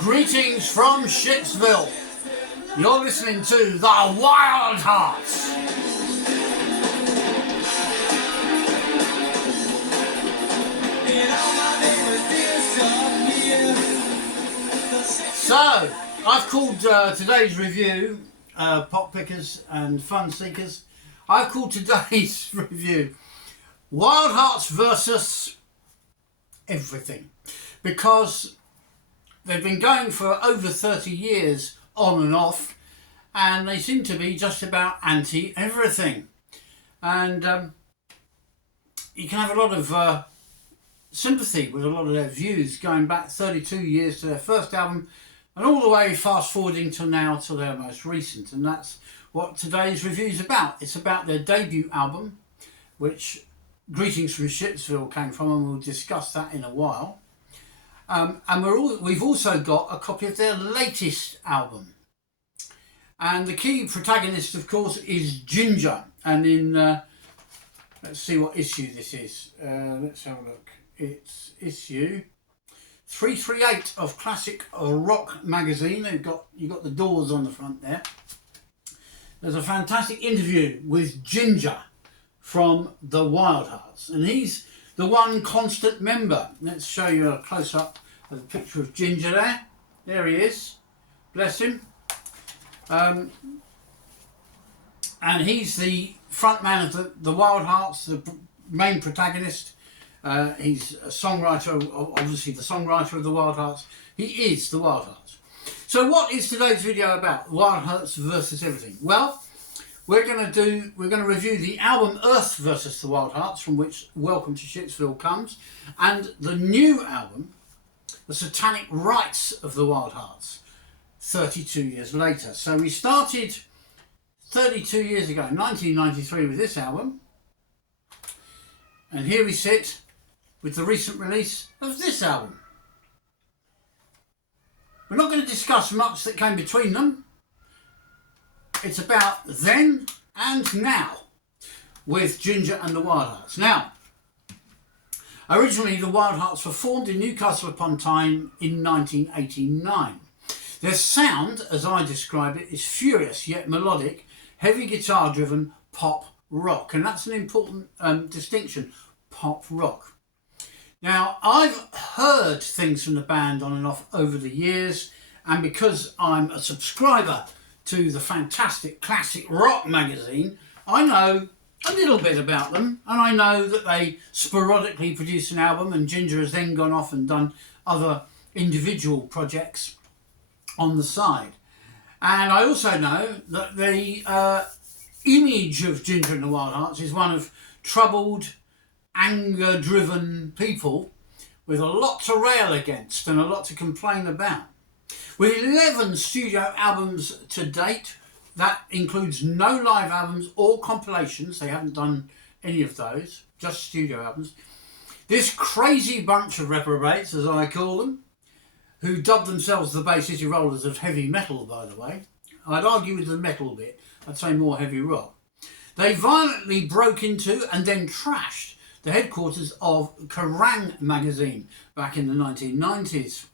Greetings from Shitsville. You're listening to the Wildhearts. So, I've called today's review, pop pickers and fun seekers, I've called today's review Wildhearts versus everything, because they've been going for over 30 years on and off, and they seem to be just about anti-everything. And you can have a lot of sympathy with a lot of their views going back 32 years to their first album and all the way fast forwarding to now to their most recent. And that's what today's review is about. It's about their debut album, which Greetings from Shitsville came from, and we'll discuss that in a while. And we've also got a copy of their latest album. And the key protagonist, of course, is Ginger. And in, let's see what issue this is. Let's have a look. It's issue 338 of Classic Rock magazine. You've got the doors on the front there. There's a fantastic interview with Ginger from the Wildhearts. And he's the one constant member. Let's show you a close-up of the picture of Ginger there. There he is. Bless him. And he's the front man of the Wildhearts, the main protagonist. He's a songwriter, obviously the songwriter of the Wildhearts. He is the Wildhearts. So what is today's video about? Wildhearts versus everything. Well, we're going to review the album Earth versus the Wildhearts, from which Welcome to Shitsville comes, and the new album, The Satanic Rites of the Wildhearts, 32 years later. So we started 32 years ago, 1993, with this album, and here we sit with the recent release of this album. We're not going to discuss much that came between them. It's about then and now with Ginger and the Wildhearts. Now, originally the Wildhearts were formed in Newcastle upon Tyne in 1989. Their sound, as I describe it, is furious yet melodic, heavy guitar driven pop rock, and that's an important distinction, pop rock. Now, I've heard things from the band on and off over the years, and because I'm a subscriber to the fantastic Classic Rock magazine, I know a little bit about them, and I know that they sporadically produce an album, and Ginger has then gone off and done other individual projects on the side. And I also know that the image of Ginger and the Wildhearts is one of troubled, anger-driven people with a lot to rail against and a lot to complain about. With 11 studio albums to date, that includes no live albums or compilations. They haven't done any of those, just studio albums. This crazy bunch of reprobates, as I call them, who dub themselves the Bay City Rollers of heavy metal, by the way, I'd argue with the metal bit. I'd say more heavy rock. They violently broke into and then trashed the headquarters of Kerrang! Magazine back in the 1990s.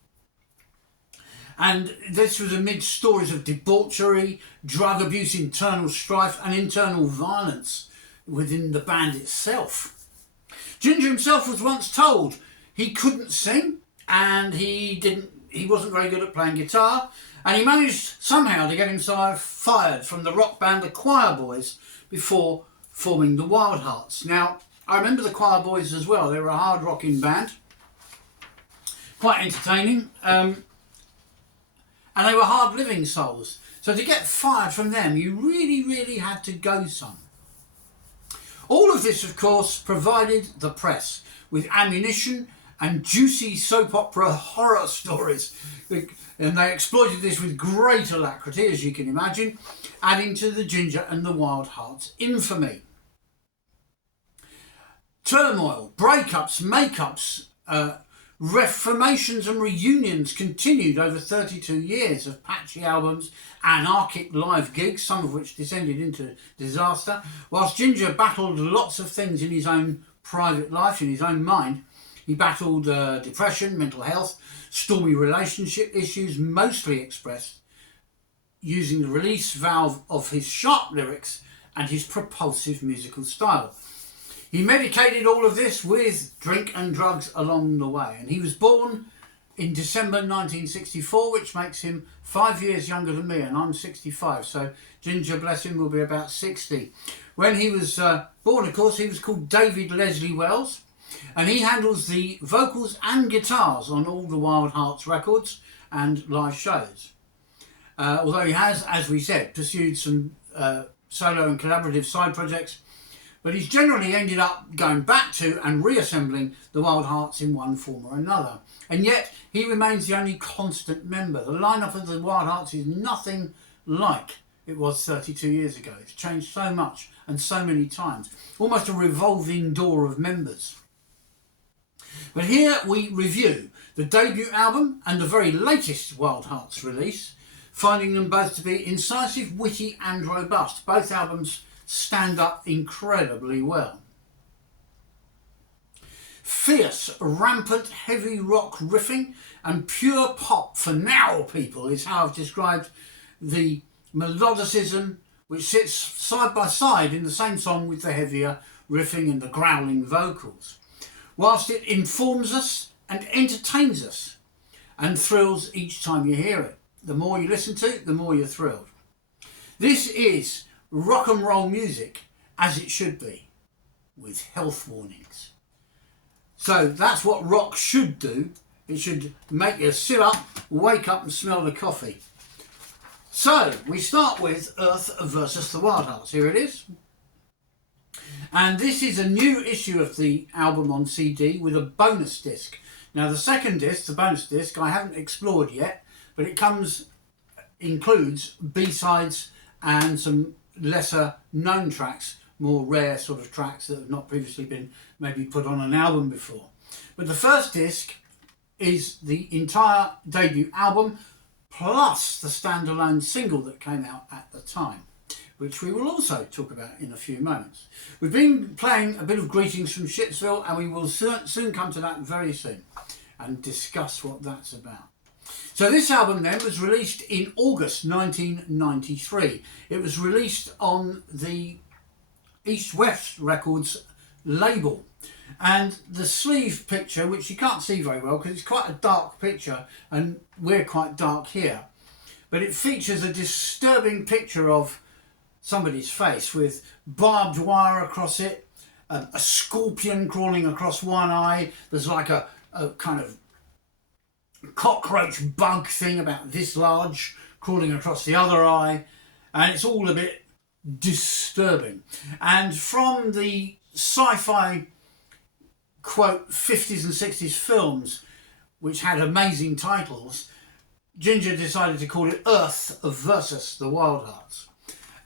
And this was amid stories of debauchery, drug abuse, internal strife and internal violence within the band itself. Ginger himself was once told he couldn't sing and he wasn't very good at playing guitar, and he managed somehow to get himself fired from the rock band the Choir Boys before forming the Wildhearts. Now, I remember the Choir Boys as well. They were a hard rocking band, quite entertaining, and they were hard living souls. So to get fired from them, you really had to go some. All of this, of course, provided the press with ammunition and juicy soap opera horror stories. And they exploited this with great alacrity, as you can imagine, adding to the Ginger and the Wildhearts' infamy. Turmoil, breakups, makeups, reformations and reunions continued over 32 years of patchy albums, anarchic live gigs, some of which descended into disaster, whilst Ginger battled lots of things in his own private life, in his own mind. He battled depression, mental health, stormy relationship issues, mostly expressed using the release valve of his sharp lyrics and his propulsive musical style. He medicated all of this with drink and drugs along the way, and he was born in December 1964, which makes him 5 years younger than me, and I'm 65, so Ginger, bless him, will be about 60. When he was born, of course, he was called David Leslie Wells, and he handles the vocals and guitars on all the Wildhearts records and live shows. Although he has, as we said, pursued some solo and collaborative side projects, but he's generally ended up going back to and reassembling the Wildhearts in one form or another. And yet, he remains the only constant member. The lineup of the Wildhearts is nothing like it was 32 years ago. It's changed so much and so many times. Almost a revolving door of members. But here we review the debut album and the very latest Wildhearts release, finding them both to be incisive, witty and robust. Both albums stand up incredibly well. Fierce, rampant, heavy rock riffing and pure pop for now people is how I've described the melodicism which sits side by side in the same song with the heavier riffing and the growling vocals, whilst it informs us and entertains us and thrills each time you hear it. The more you listen to it, the more you're thrilled. This is rock and roll music as it should be, with health warnings. So that's what rock should do. It should make you sit up, wake up and smell the coffee. So we start with Earth versus the Wildhearts. Here it is. And this is a new issue of the album on CD with a bonus disc. Now the second disc, the bonus disc, I haven't explored yet, but it includes B-sides and some lesser known tracks, more rare sort of tracks that have not previously been maybe put on an album before. But the first disc is the entire debut album plus the standalone single that came out at the time, which we will also talk about in a few moments. We've been playing a bit of Greetings from Shitsville, and we will soon come to that very soon and discuss what that's about. So this album then was released in August 1993. It was released on the East West Records label. And the sleeve picture, which you can't see very well because it's quite a dark picture and we're quite dark here, but it features a disturbing picture of somebody's face with barbed wire across it, a scorpion crawling across one eye. There's like a kind of cockroach bug thing about this large crawling across the other eye, and it's all a bit disturbing. And from the sci-fi quote 50s and 60s films which had amazing titles, Ginger decided to call it Earth versus the Wildhearts.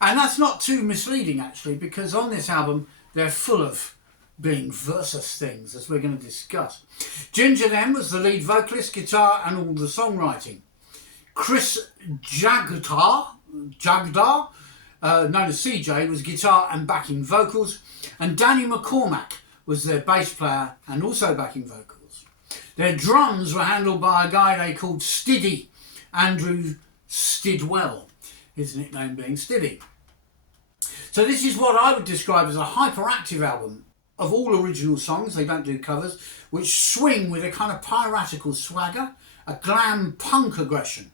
And that's not too misleading actually, because on this album they're full of being versus things, as we're going to discuss. Ginger then was the lead vocalist, guitar and all the songwriting. Chris Jagtar Jagdar, known as CJ, was guitar and backing vocals, and Danny McCormack was their bass player and also backing vocals. Their drums were handled by a guy they called Stiddy, Andrew Stidwell, his nickname being Stiddy. So this is what I would describe as a hyperactive album of all original songs, they don't do covers, which swing with a kind of piratical swagger, a glam punk aggression,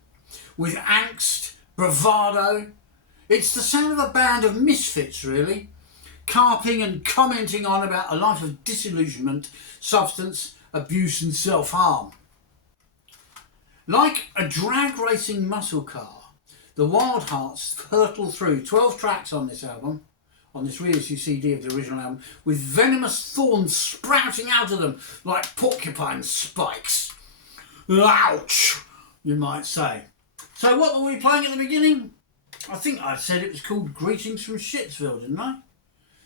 with angst, bravado. It's the sound of a band of misfits, really, carping and commenting on about a life of disillusionment, substance abuse and self-harm. Like a drag racing muscle car, the Wildhearts hurtle through 12 tracks on this album, on this reissue CD of the original album, with venomous thorns sprouting out of them like porcupine spikes. Ouch, you might say. So what were we playing at the beginning? I think I said it was called Greetings from Shitsville, didn't I?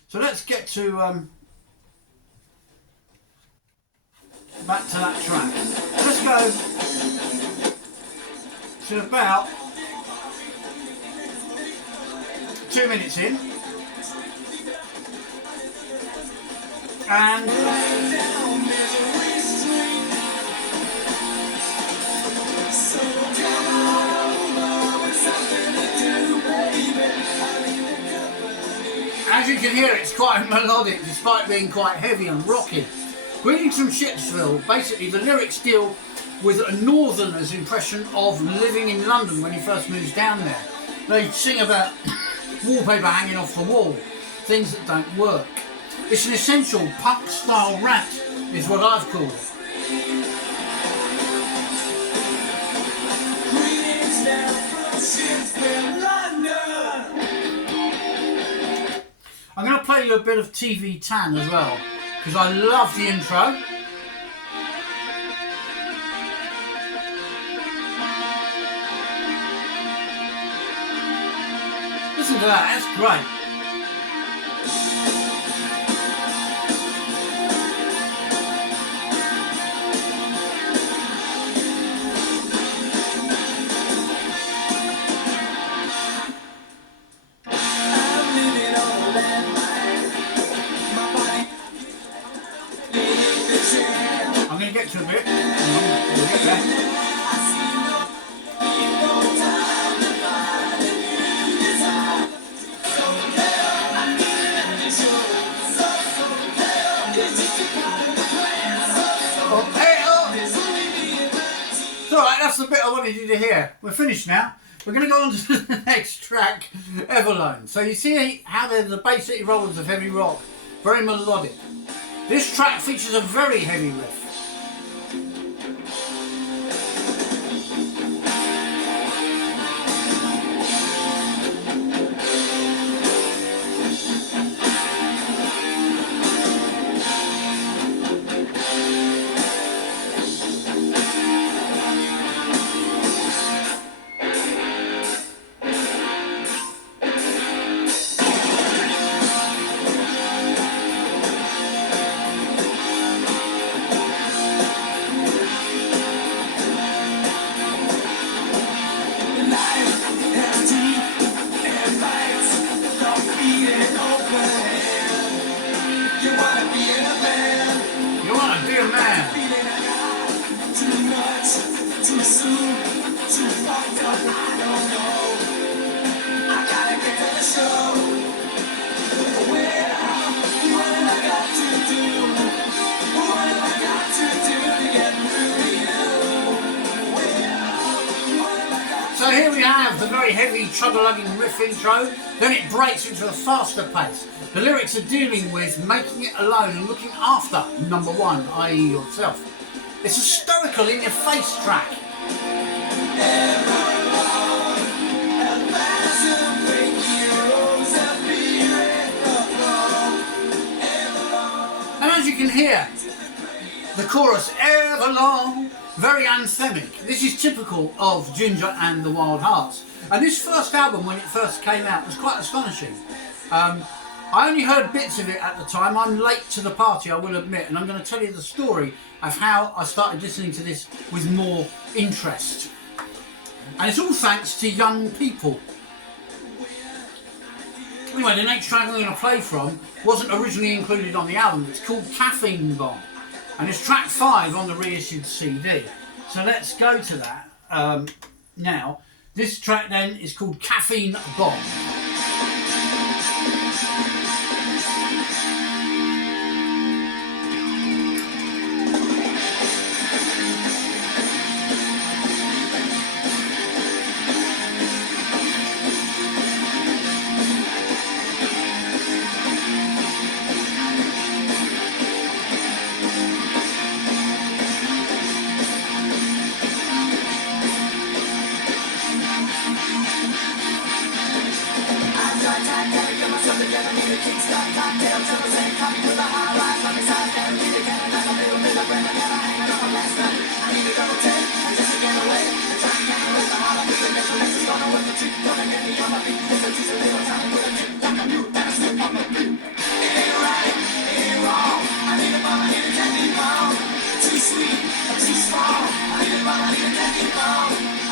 So let's get to back to that track. Let's go to about 2 minutes in, and as you can hear, it's quite melodic despite being quite heavy and rocky. Greetings from Shitsville, basically the lyrics deal with a northerner's impression of living in London when he first moves down there. They sing about wallpaper hanging off the wall, things that don't work. It's an essential punk style rap, is what I've called it. I'm going to play you a bit of TV Tan as well, because I love the intro. Listen to that, that's great. I'm going to get to a bit. We'll get there. Alright, that's the bit I wanted you to hear. We're finished now. We're going to go on to the next track, Everlone. So you see how they're the basic rollers of heavy rock, very melodic. This track features a very heavy riff. So here we have the very heavy chug-a-lugging riff intro, then it breaks into a faster pace. The lyrics are dealing with making it alone and looking after number one, i.e. yourself. It's a stoical in-your-face track. And as you can hear, the chorus, Everlong, very anthemic. This is typical of Ginger and the Wildhearts. And this first album, when it first came out, was quite astonishing. I only heard bits of it at the time. I'm late to the party, I will admit, and I'm going to tell you the story of how I started listening to this with more interest. And it's all thanks to young people Anyway, the next track I'm going to play from wasn't originally included on the album. It's called Caffeine Bomb, and it's track 5 on the reissued CD. So let's go to that now. This track then is called Caffeine Bomb.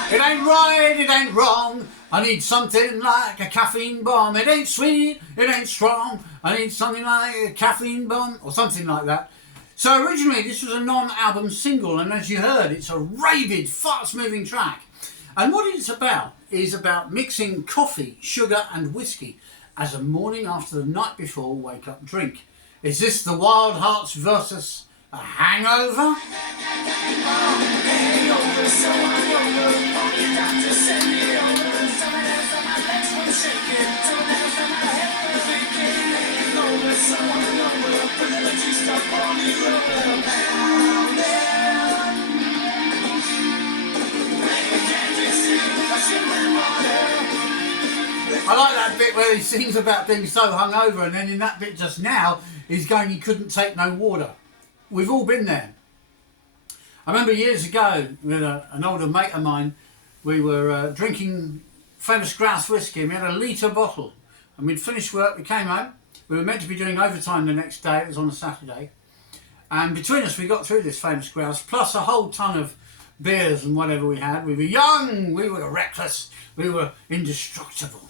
It ain't right, it ain't wrong. I need something like a caffeine bomb. It ain't sweet, it ain't strong. I need something like a caffeine bomb, or something like that. So originally this was a non-album single, and as you heard, it's a rabid, fast-moving track. And what it's about is about mixing coffee, sugar and whiskey as a morning after the night before wake-up drink. Is this the Wildhearts versus a hangover? I like that bit where he sings about being so hungover, and then in that bit just now, he's going he couldn't take no water. We've all been there. I remember years ago with an older mate of mine, we were drinking famous grouse whiskey, and we had a litre bottle, and we'd finished work, we came home, we were meant to be doing overtime the next day, it was on a Saturday, and between us we got through this famous grouse, plus a whole ton of beers and whatever we had. We were young, we were reckless, we were indestructible.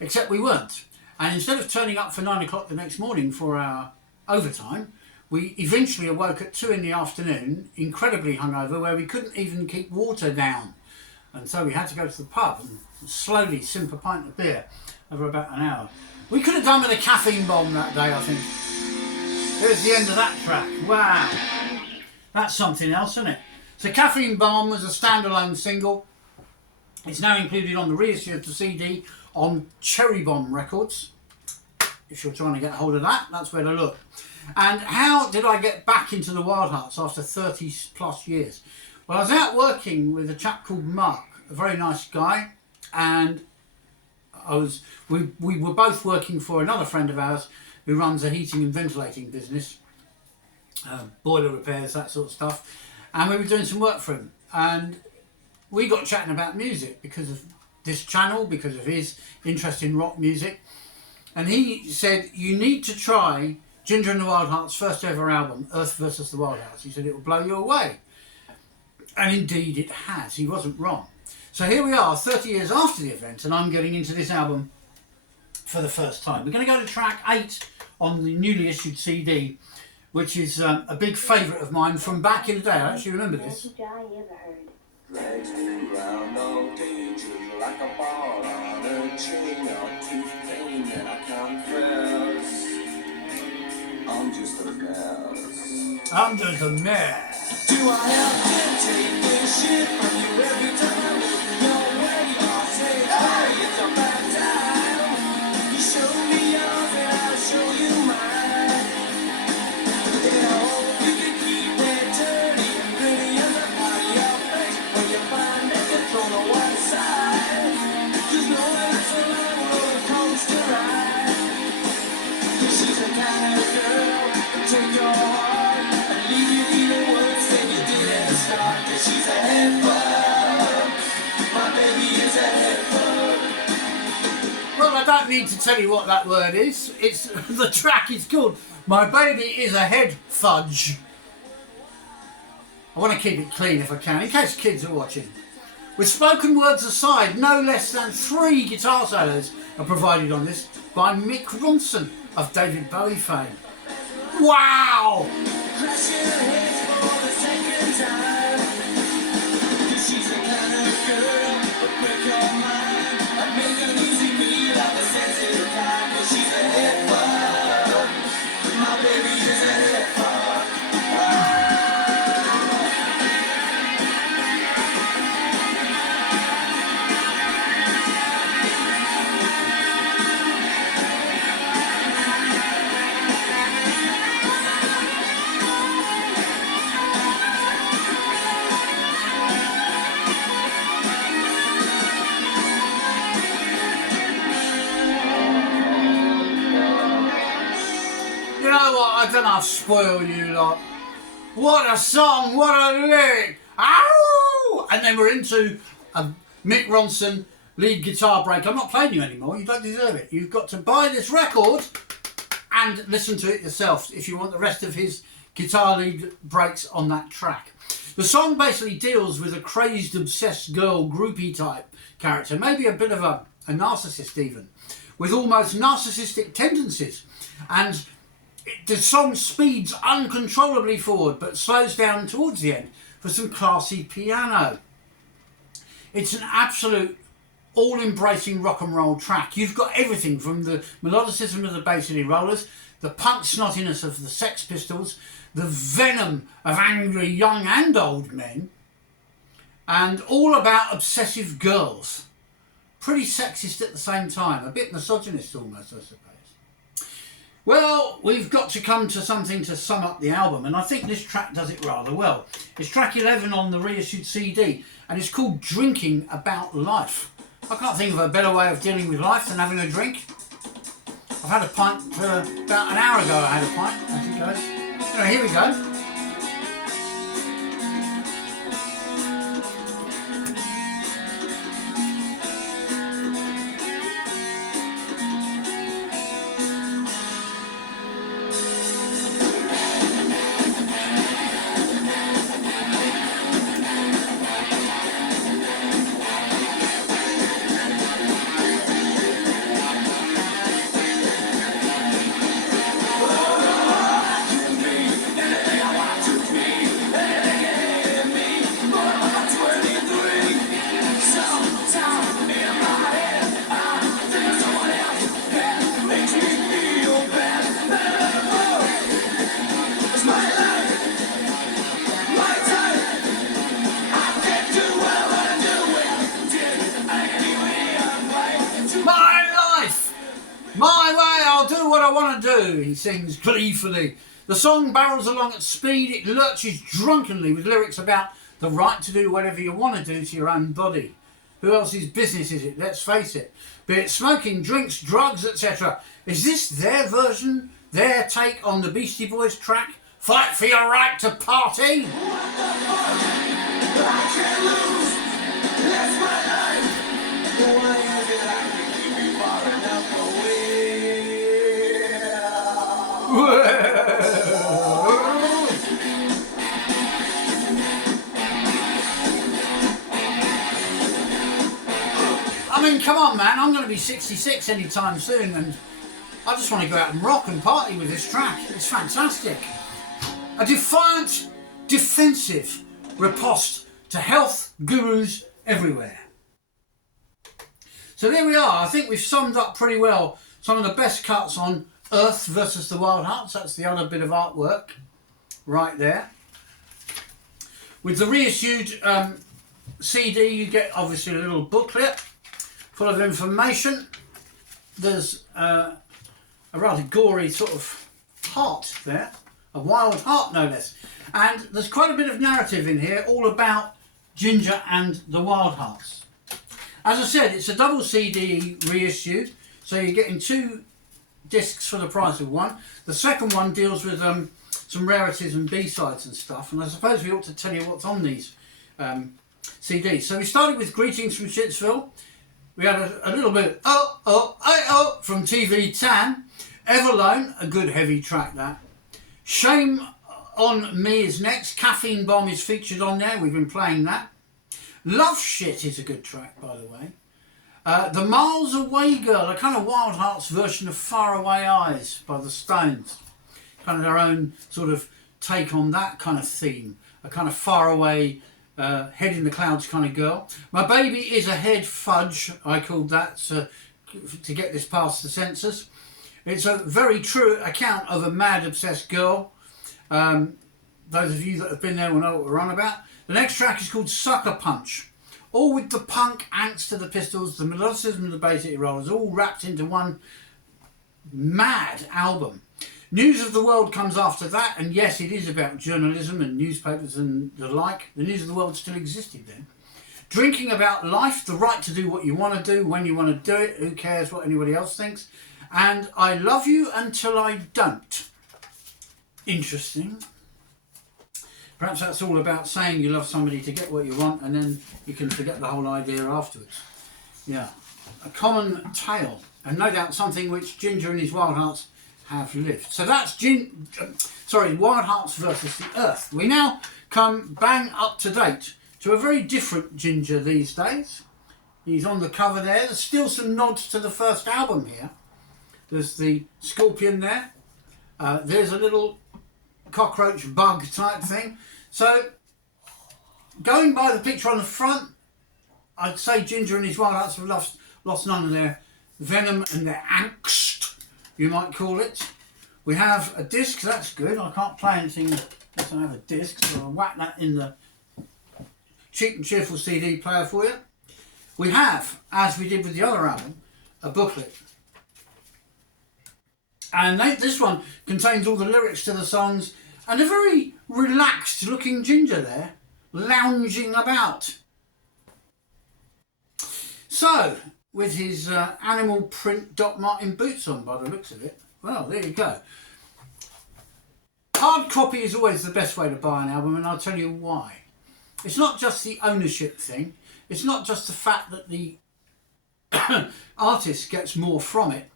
Except we weren't. And instead of turning up for 9 o'clock the next morning for our overtime, we eventually awoke at 2 in the afternoon, incredibly hungover, where we couldn't even keep water down. And so we had to go to the pub and slowly sip a pint of beer over about an hour. We could have done with a caffeine bomb that day, I think. Here's the end of that track. Wow. That's something else, isn't it? So Caffeine Bomb was a standalone single. It's now included on the reissue of the CD on Cherry Bomb Records. If you're trying to get hold of that, that's where to look. And how did I get back into the Wildhearts after 30 plus years? Well, I was out working with a chap called Mark, a very nice guy, and we were both working for another friend of ours who runs a heating and ventilating business, boiler repairs, that sort of stuff, and we were doing some work for him, and we got chatting about music because of this channel, because of his interest in rock music, and he said, you need to try Ginger and the Wildhearts' first ever album, Earth versus the Wildhearts. He said it will blow you away. And indeed it has. He wasn't wrong. So here we are, 30 years after the event, and I'm getting into this album for the first time. We're going to go to track 8 on the newly issued CD, which is a big favourite of mine from back in the day. I actually remember this. Drags me round no danger like a ball on a chain of tooth pain that I confess. I'm just a mess. I'm just a mess. Do I have to take this shit from you every time? No way, I'll say, hey, it's a bad time. You show me yours and I'll show you mine. And I hope you can keep that dirty and pretty as a part of your face when you find that you're thrown to one side. Cause no that's a long roller coaster ride. Cause she's the kind of girl that take your heart and leave you feeling worse than you did at the start. Cause she's a head fuck. My baby is a head fuck. Well, I don't need to tell you what that word is. It's the track is called My Baby Is a Head Fudge. I want to keep it clean if I can, in case kids are watching. With spoken words aside, no less than 3 guitar solos are provided on this, by Mick Ronson of David Bowie fame. Wow! Crash your head for the second time. She's the kind of girl that break your mind. I make an easy beat of a sensitive kind. 'Cause she's a head fuck. My baby is a head fuck. You know what? I don't know, I've spoiled you lot. What a song, what a lyric! Ow! And then we're into a Mick Ronson lead guitar break. I'm not playing you anymore, you don't deserve it. You've got to buy this record and listen to it yourself if you want the rest of his guitar lead breaks on that track. The song basically deals with a crazed, obsessed girl, groupie type character, maybe a bit of a narcissist even, with almost narcissistic tendencies. And the song speeds uncontrollably forward but slows down towards the end for some classy piano. It's an absolute all-embracing rock and roll track. You've got everything from the melodicism of the Bay City Rollers, the punk snottiness of the Sex Pistols, the venom of angry young and old men, and all about obsessive girls. Pretty sexist at the same time, a bit misogynist almost, I suppose. Well, we've got to come to something to sum up the album, and I think this track does it rather well. It's track 11 on the reissued CD, and it's called Drinking About Life. I can't think of a better way of dealing with life than having a drink. I've had a pint about an hour ago. I had a pint, as it goes. Anyway, here we go. He sings gleefully. The song barrels along at speed. It lurches drunkenly with lyrics about the right to do whatever you want to do to your own body. Who else's business is it? Let's face it. Be it smoking, drinks, drugs, etc. Is this their version, their take on the Beastie Boys track? Fight for your right to party? I can't lose. That's my life. Why is it I can keep you far enough away? I mean, come on, man. I'm going to be 66 anytime soon, and I just want to go out and rock and party with this track. It's fantastic. A defiant, defensive riposte to health gurus everywhere. So there we are. I think we've summed up pretty well some of the best cuts on Earth versus the Wildhearts. That's the other bit of artwork right there. With the reissued CD, you get obviously a little booklet full of information. There's a rather gory sort of heart there, a wild heart no less. And there's quite a bit of narrative in here all about Ginger and the Wildhearts. As I said, it's a double CD reissued, so you're getting two discs for the price of one. The second one deals with some rarities and B-sides and stuff, and I suppose we ought to tell you what's on these CDs. So we started with Greetings from Shitsville. We had a little bit of from TV Tan. Everlone, a good heavy track that. Shame on Me is next. Caffeine Bomb is featured on there. We've been playing that. Love Shit is a good track, by the way. The Miles Away Girl, a kind of Wildhearts version of Far Away Eyes by the Stones. Kind of their own sort of take on that kind of theme. A kind of far away, head in the clouds kind of girl. My Baby Is a Head Fudge, I called that to get this past the censors. It's a very true account of a mad, obsessed girl. Those of you that have been there will know what we're on about. The next track is called Sucker Punch. All with the punk angst of the Pistols, the melodicism of the Bay City Rollers, all wrapped into one mad album. News of the World comes after that, and yes, it is about journalism and newspapers and the like. The News of the World still existed then. Drinking about life, the right to do what you want to do, when you want to do it, who cares what anybody else thinks. And I Love You Until I Don't. Interesting. Perhaps that's all about saying you love somebody to get what you want, and then you can forget the whole idea afterwards. Yeah, a common tale, and no doubt something which Ginger and his Wildhearts have lived. So that's Wildhearts versus the Earth. We now come bang up to date to a very different Ginger these days. He's on the cover there. There's still some nods to the first album here. There's the scorpion there. There's a little cockroach bug type thing. So going by the picture on the front, I'd say Ginger and his Wildhearts have lost none of their venom and their angst, you might call it. We have a disc, that's good. I can't play anything unless I have a disc, so I'll whack that in the cheap and cheerful CD player for you. We have, as we did with the other album, a booklet. And this one contains all the lyrics to the songs and a very relaxed looking Ginger there, lounging about. So, with his animal print Doc Martin boots on by the looks of it, well, there you go. Hard copy is always the best way to buy an album, and I'll tell you why. It's not just the ownership thing, it's not just the fact that the artist gets more from it.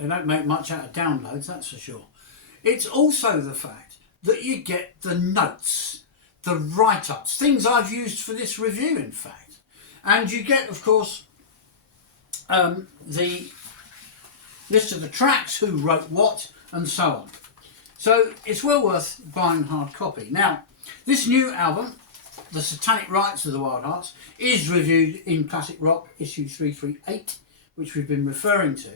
They don't make much out of downloads, that's for sure. It's also the fact that you get the notes, the write-ups, things I've used for this review, in fact. And you get, of course, the list of the tracks, who wrote what, and so on. So it's well worth buying hard copy. Now, this new album, The Satanic Rites of the Wildhearts, is reviewed in Classic Rock issue 338, which we've been referring to.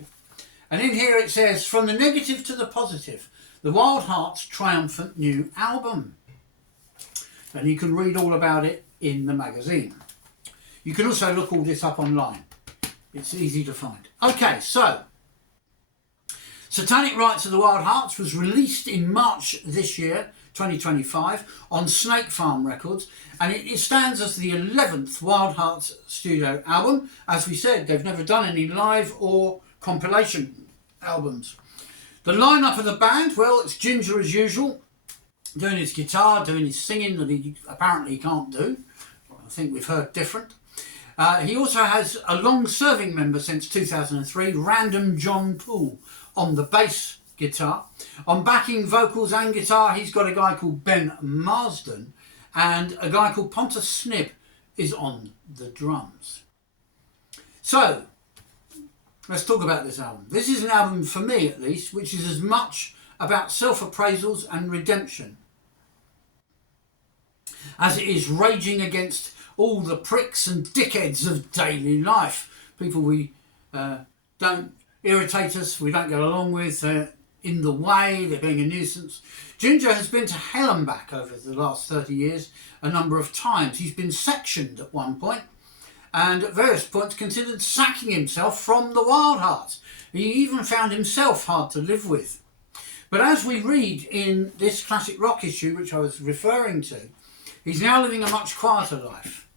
And in here it says, from the negative to the positive, the Wildhearts' triumphant new album. And you can read all about it in the magazine. You can also look all this up online. It's easy to find. Okay, so Satanic Rites of the Wildhearts was released in March this year, 2025, on Snake Farm Records, and it stands as the 11th Wildhearts studio album. As we said, they've never done any live or compilation albums. The lineup of the band, well, it's Ginger as usual, doing his guitar, doing his singing that he apparently can't do. I think we've heard different. He also has a long-serving member since 2003, Random John Poole, on the bass guitar. On backing vocals and guitar, he's got a guy called Ben Marsden, and a guy called Pontus Snib is on the drums. So, let's talk about this album. This is an album, for me at least, which is as much about self-appraisals and redemption as it is raging against all the pricks and dickheads of daily life. People we don't irritate us, we don't get along with, in the way, they're being a nuisance. Ginger has been to hell and back over the last 30 years a number of times. He's been sectioned at one point, and at various points considered sacking himself from the Wildhearts. He even found himself hard to live with. But as we read in this Classic Rock issue, which I was referring to, he's now living a much quieter life,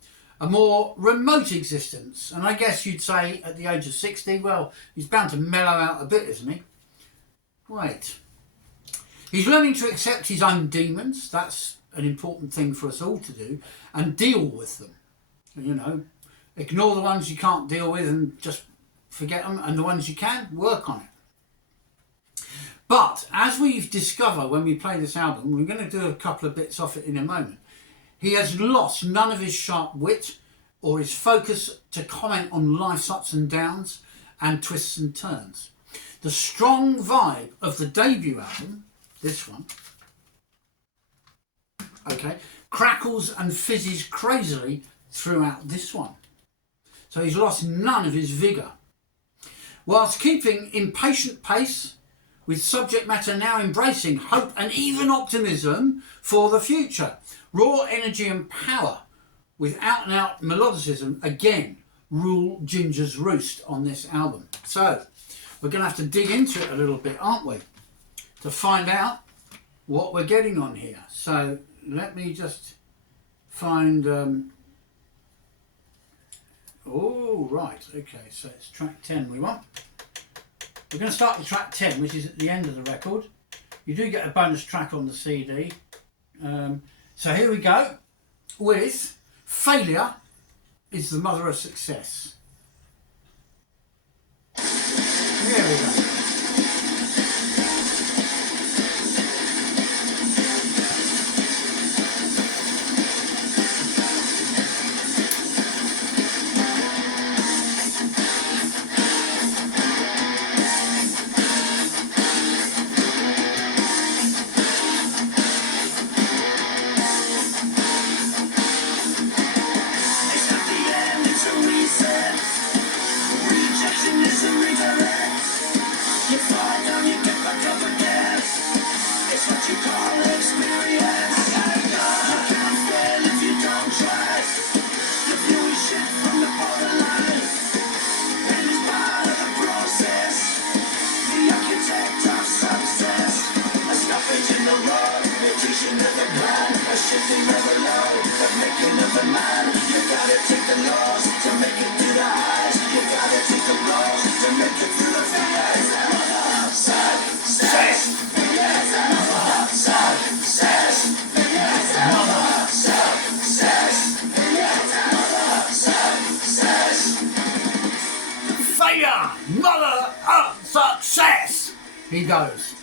a more remote existence. And I guess you'd say at the age of 60, well, he's bound to mellow out a bit, isn't he? Wait. He's learning to accept his own demons. That's an important thing for us all to do, and deal with them. You know, ignore the ones you can't deal with and just forget them, and the ones you can, work on it. But as we've discovered when we play this album, we're going to do a couple of bits off it in a moment, he has lost none of his sharp wit or his focus to comment on life's ups and downs and twists and turns. The strong vibe of the debut album, this one, okay, crackles and fizzes crazily throughout this one. So he's lost none of his vigour, whilst keeping impatient pace with subject matter now embracing hope and even optimism for the future. Raw energy and power with out and out melodicism again rule Ginger's roost on this album. So we're going to have to dig into it a little bit, aren't we, to find out what we're getting on here. So let me just find oh right, okay, so it's track 10 we want. We're going to start with track 10, which is at the end of the record. You do get a bonus track on the CD. So here we go with Failure is the Mother of Success. Here we go. Mother of success, he goes.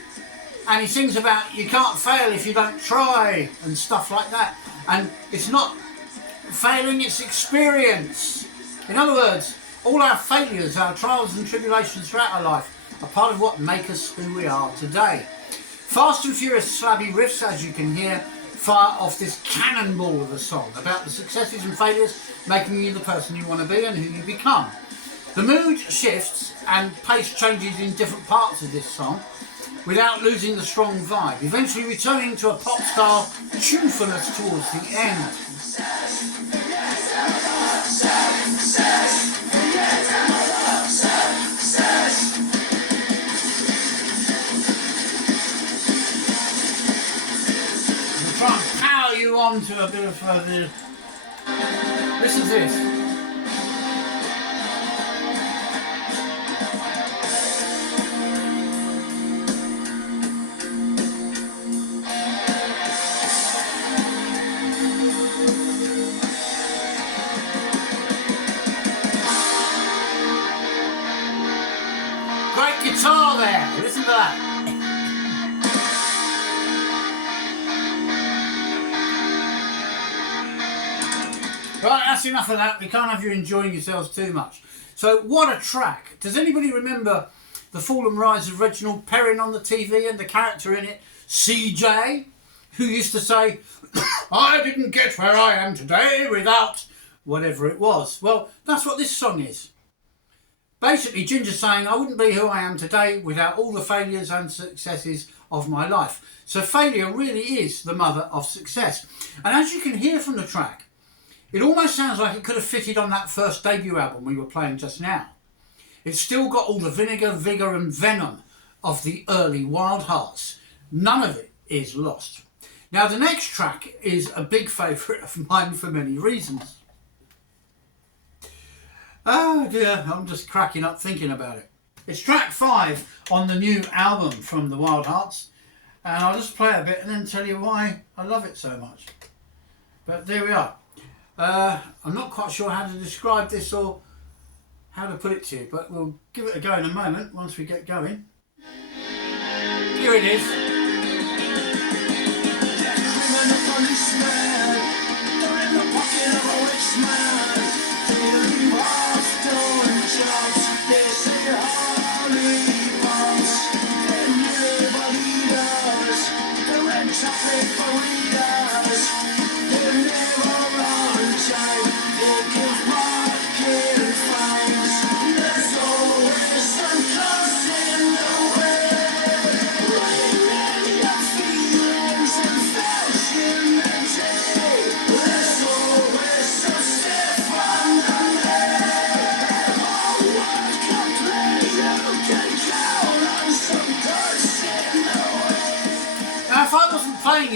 And he sings about you can't fail if you don't try and stuff like that. And it's not failing, it's experience. In other words, all our failures, our trials and tribulations throughout our life are part of what make us who we are today. Fast and furious slabby riffs, as you can hear, fire off this cannonball of a song about the successes and failures making you the person you want to be and who you become. The mood shifts and pace changes in different parts of this song without losing the strong vibe, eventually returning to a pop style tunefulness towards the end. We'll try and power you on to a bit of further. Listen to this. Guitar there, listen to that. Right, that's enough of that. We can't have you enjoying yourselves too much. So, what a track. Does anybody remember the fall and rise of Reginald Perrin on the TV and the character in it, CJ, who used to say, I didn't get where I am today without whatever it was? Well, that's what this song is. Basically, Ginger's saying, I wouldn't be who I am today without all the failures and successes of my life. So failure really is the mother of success. And as you can hear from the track, it almost sounds like it could have fitted on that first debut album we were playing just now. It's still got all the vinegar, vigour and venom of the early Wildhearts. None of it is lost. Now, the next track is a big favourite of mine for many reasons. Oh dear, I'm just cracking up thinking about it. It's track 5 on the new album from the Wildhearts, and I'll just play a bit and then tell you why I love it so much. But there we are. I'm not quite sure how to describe this or how to put it to you, but we'll give it a go in a moment once we get going. Here it is. Policeman, in the pocket of a rich man.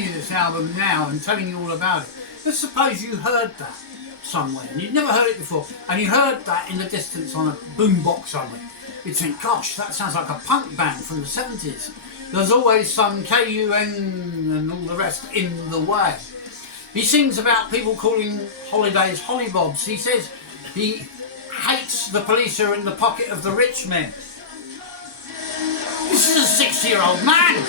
telling you this album now and telling you all about it, let's suppose you heard that somewhere and you'd never heard it before, and you heard that in the distance on a boombox somewhere. You'd think, gosh, that sounds like a punk band from the 70s. There's always some KUN and all the rest in the way. He sings about people calling holidays hollybobs. He says he hates the police who are in the pocket of the rich men. This is a 60-year-old man.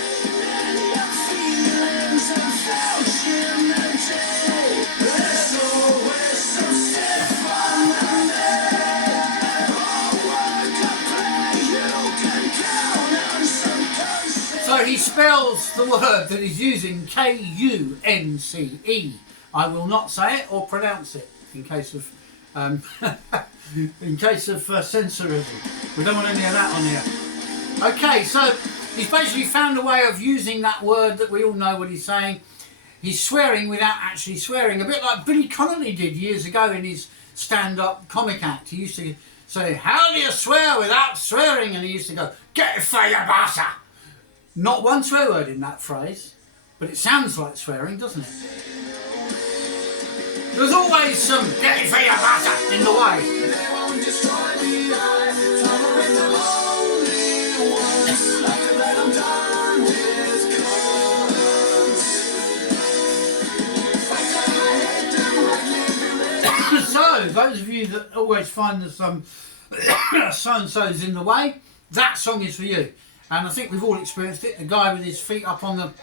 So he spells the word that he's using K-U-N-C-E. I will not say it or pronounce it in case of censorism. We don't want any of that on here. Okay, so he's basically found a way of using that word that we all know what he's saying. He's swearing without actually swearing, a bit like Billy Connolly did years ago in his stand-up comic act. He used to say, "How do you swear without swearing?" And he used to go, "Get it for your butter." Not one swear word in that phrase, but it sounds like swearing, doesn't it? There's always some "get it for your butter" in the way. So, those of you that always find there's some so-and-so's in the way, that song is for you. And I think we've all experienced it. A guy with his feet up on the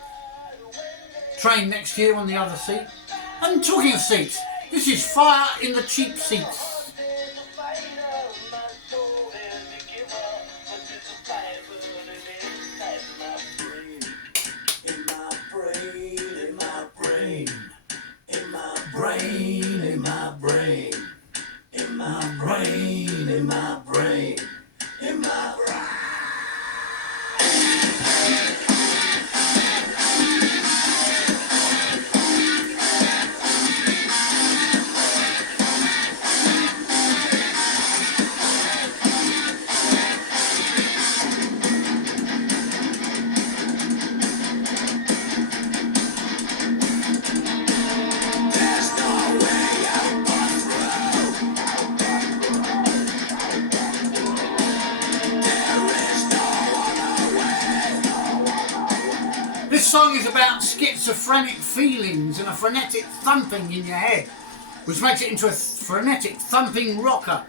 train next to you on the other seat. And talking of seats, this is Fire in the Cheap Seats. This song is about schizophrenic feelings and a frenetic thumping in your head, which makes it into a frenetic thumping rocker.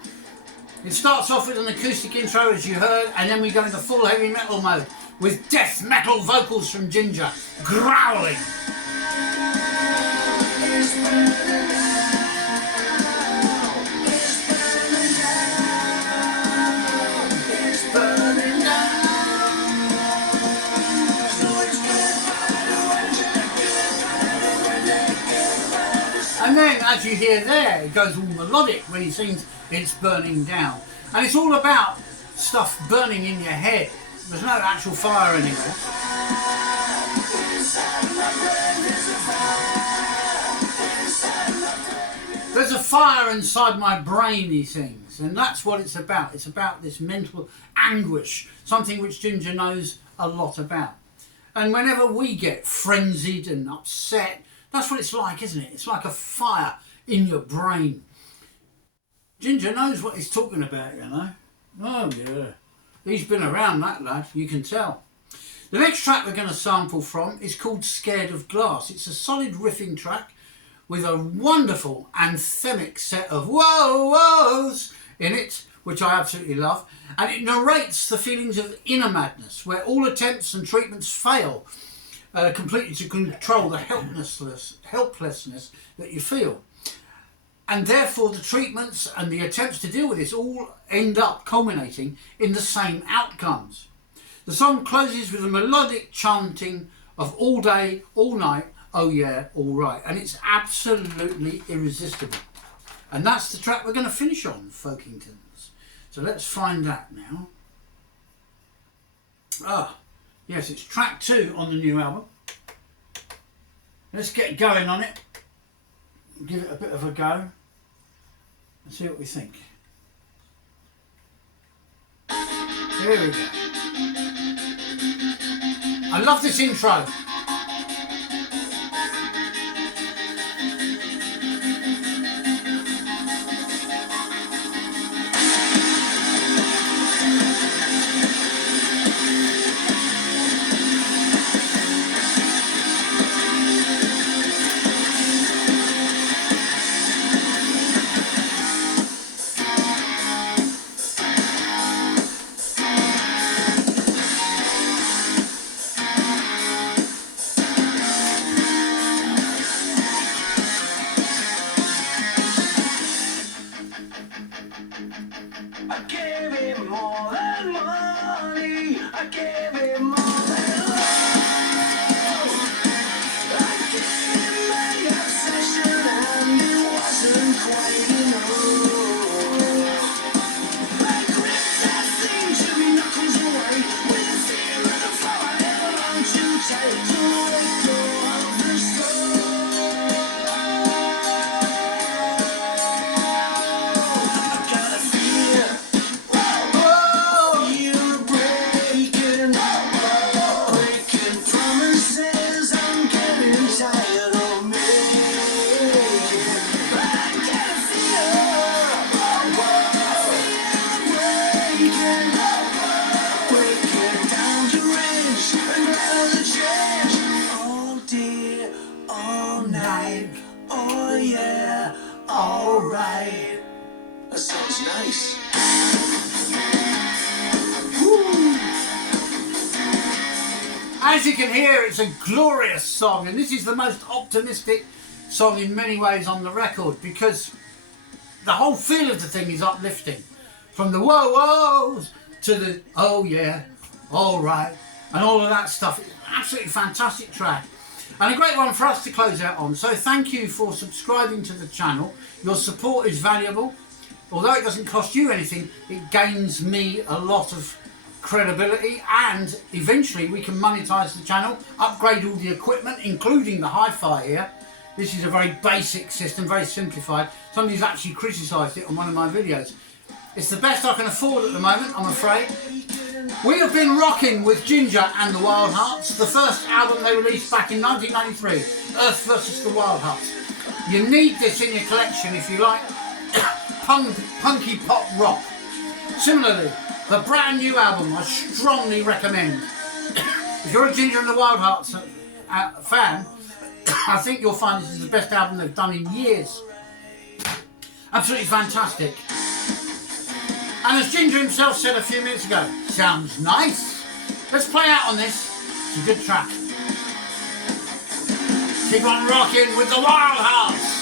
It starts off with an acoustic intro, as you heard, and then we go into full heavy metal mode with death metal vocals from Ginger growling. And then, as you hear there, it goes all melodic when he sings "It's Burning Down." And it's all about stuff burning in your head. There's no actual fire anymore. There's a fire inside my brain, he sings. And that's what it's about. It's about this mental anguish, something which Ginger knows a lot about. And whenever we get frenzied and upset, that's what it's like, isn't it? It's like a fire in your brain. Ginger knows what he's talking about, you know. Oh, yeah. He's been around, that lad, you can tell. The next track we're going to sample from is called Scared of Glass. It's a solid riffing track with a wonderful anthemic set of whoa-woes in it, which I absolutely love. And it narrates the feelings of inner madness, where all attempts and treatments fail completely to control the helplessness that you feel. And therefore the treatments and the attempts to deal with this all end up culminating in the same outcomes. The song closes with a melodic chanting of "all day, all night, oh yeah, all right." And it's absolutely irresistible. And that's the track we're going to finish on, Folkengtons. So let's find that now. Yes, it's track 2 on the new album. Let's get going on it. Give it a bit of a go and see what we think. Here we go. I love this intro. and money. I gave him all that love. I gave him my obsession, and it wasn't quite enough. I gripped that thing to be knuckles away, with the fear of the flow I held on too tight to let go of the storm. I got a fear. You're breaking promises. I'm getting tired of making. I got a fear. Breaking down the range and rattle the change. All day, all night. Oh yeah, alright. That sounds nice. As you can hear, it's a glorious song, and this is the most optimistic song in many ways on the record, because the whole feel of the thing is uplifting. From the whoa whoas to the oh yeah, all right, and all of that stuff. It's an absolutely fantastic track, and a great one for us to close out on. So thank you for subscribing to the channel. Your support is valuable. Although it doesn't cost you anything, it gains me a lot of credibility, and eventually we can monetize the channel, upgrade all the equipment, including the hi-fi here. This is a very basic system, very simplified. Somebody's actually criticised it on one of my videos. It's the best I can afford at the moment, I'm afraid. We have been rocking with Ginger and the Wildhearts, the first album they released back in 1993, Earth vs. the Wildhearts. You need this in your collection if you like punky pop rock. Similarly, the brand new album I strongly recommend. If you're a Ginger and the Wildhearts fan, I think you'll find this is the best album they've done in years. Absolutely fantastic. And as Ginger himself said a few minutes ago, sounds nice. Let's play out on this. It's a good track. Keep on rocking with the Wildhearts.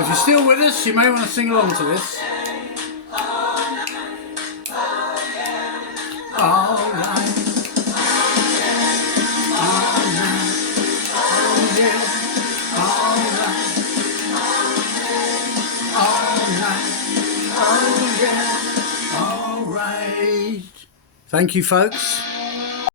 If you're still with us, you may want to sing along to this. Alright. Alright. Thank you, folks.